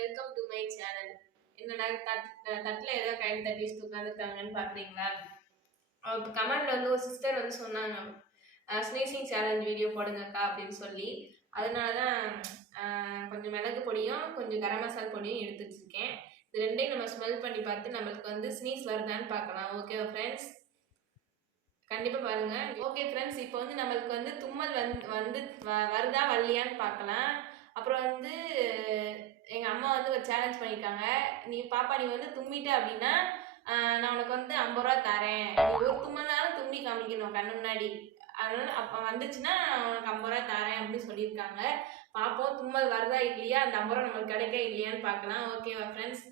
Welcome to my channel. என்னடா தட்டில் ஏதோ கை தட்டி வச்சுட்டு உட்காந்துருக்காங்கன்னு பார்க்குறீங்களா? கமெண்ட்ல வந்து ஒரு சிஸ்டர் வந்து சொன்னாங்க, ஸ்னீசிங் சேலஞ்ச் வீடியோ போடுங்கக்கா அப்படின்னு சொல்லி. அதனால தான் கொஞ்சம் மிளகு பொடியும் கொஞ்சம் கரம் மசாலா பொடியும் எடுத்து வச்சுருக்கேன். இது ரெண்டையும் நம்ம ஸ்மெல் பண்ணி பார்த்து நம்மளுக்கு வந்து ஸ்னீஸ் வருதான்னு பார்க்கலாம். ஓகேவா ஃப்ரெண்ட்ஸ்? கண்டிப்பாக பாருங்க. ஓகே ஃப்ரெண்ட்ஸ், இப்போ வந்து நம்மளுக்கு வந்து தும்மல் வருதா வரலையான்னு பார்க்கலாம். அப்புறம் வந்து எங்கள் அம்மா வந்து ஒரு சேலஞ்ச் பண்ணியிருக்காங்க. நீ வந்து தும்மிட்ட அப்படின்னா நான் உனக்கு வந்து 50 ரூபா தரேன். நீ ஒரு தும்மல்னாலும் தும்மி காமிக்கணும் கண்ணு முன்னாடி. அதனால அப்போ வந்துச்சுன்னா உனக்கு 50 ரூபா தரேன் அப்படின்னு சொல்லியிருக்காங்க. பார்ப்போம் தும்மல் வருதா இல்லையா, அந்த 50 ரூபா நம்மளுக்கு கிடைக்க இல்லையான்னு பார்க்கலாம். ஓகேவா ஃப்ரெண்ட்ஸ்?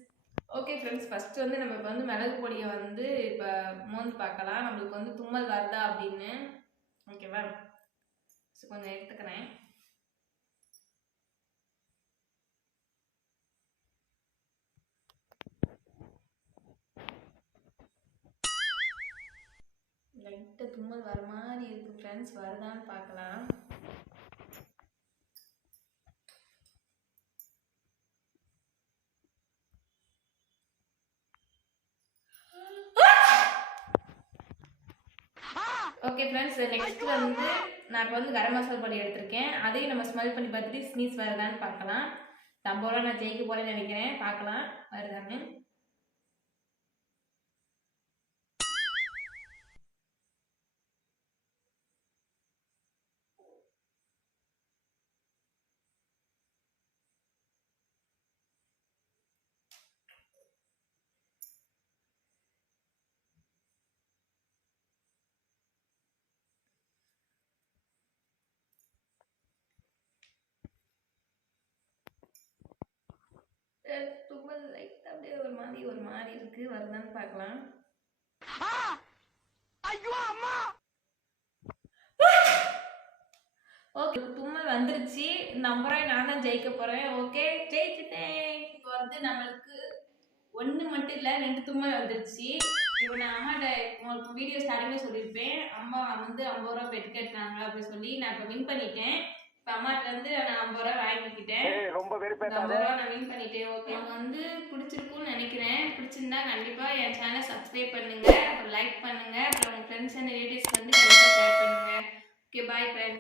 ஓகே ஃப்ரெண்ட்ஸ், ஃபஸ்ட்டு வந்து நம்ம இப்போ வந்து மிளகு பொடியை வந்து இப்போ மோந்து பார்க்கலாம் நம்மளுக்கு வந்து தும்மல் வருதா அப்படின்னு. ஓகேவா? கொஞ்சம் எடுத்துக்கிறேன். லைட்டாக தும்மல் வர மாதிரி இருக்குது ஃப்ரெண்ட்ஸ், வருதான்னு பார்க்கலாம். ஓகே ஃப்ரெண்ட்ஸ், நெக்ஸ்ட் வந்து நான் இப்போ வந்து கரம் மசாலா பொடி எடுத்திருக்கேன். அதையும் நம்ம ஸ்மெல் பண்ணி பார்த்துட்டு ஸ்னீஸ் வருதான்னு பார்க்கலாம். 50 ரூபா நான் ஜெயிக்க போகிறேன்னு நினைக்கிறேன். பார்க்கலாம் வருதான்னு. தும்மல் லைட்டாக அப்படியே ஒரு மாதிரி இருக்கு, வருதான்னு பார்க்கலாம். ஓகே, தும்மல் வந்துருச்சு. இந்த 50 ரூபாய் நான் தான் ஜெயிக்க போறேன். ஓகே, ஜெயிச்சிட்டேன். இப்போ வந்து நம்மளுக்கு ஒன்று மட்டும் இல்லை 2 தும்மல் வந்துருச்சு. இப்போ நான் அம்மாட்ட உங்களுக்கு வீடியோ ஸ்டார்டிங்ல சொல்லியிருப்பேன், அம்மா வந்து 50 ரூபா பெட் கட்டினாங்க அப்படின்னு சொல்லி. நான் இப்போ வின் பண்ணிட்டேன். இப்போ அம்மாட்ட வந்து நான் 50 ரூபா வாங்கிக்கிட்டேன். 50 ரூபா நான் வின் பண்ணிட்டேன். ஓகே, அவங்க வந்து பிடிச்சிருக்குன்னு நினைக்கிறேன். பிடிச்சிருந்தா கண்டிப்பாக என் சேனலை சப்ஸ்கிரைப் பண்ணுங்க, அப்புறம் லைக் பண்ணுங்க, அப்புறம் உங்கள் ஃப்ரெண்ட்ஸ் அண்ட் ரிலேட்டிவ்ஸ் வந்து கண்டிப்பாக ஷேர் பண்ணுங்க. Okay, bye friends.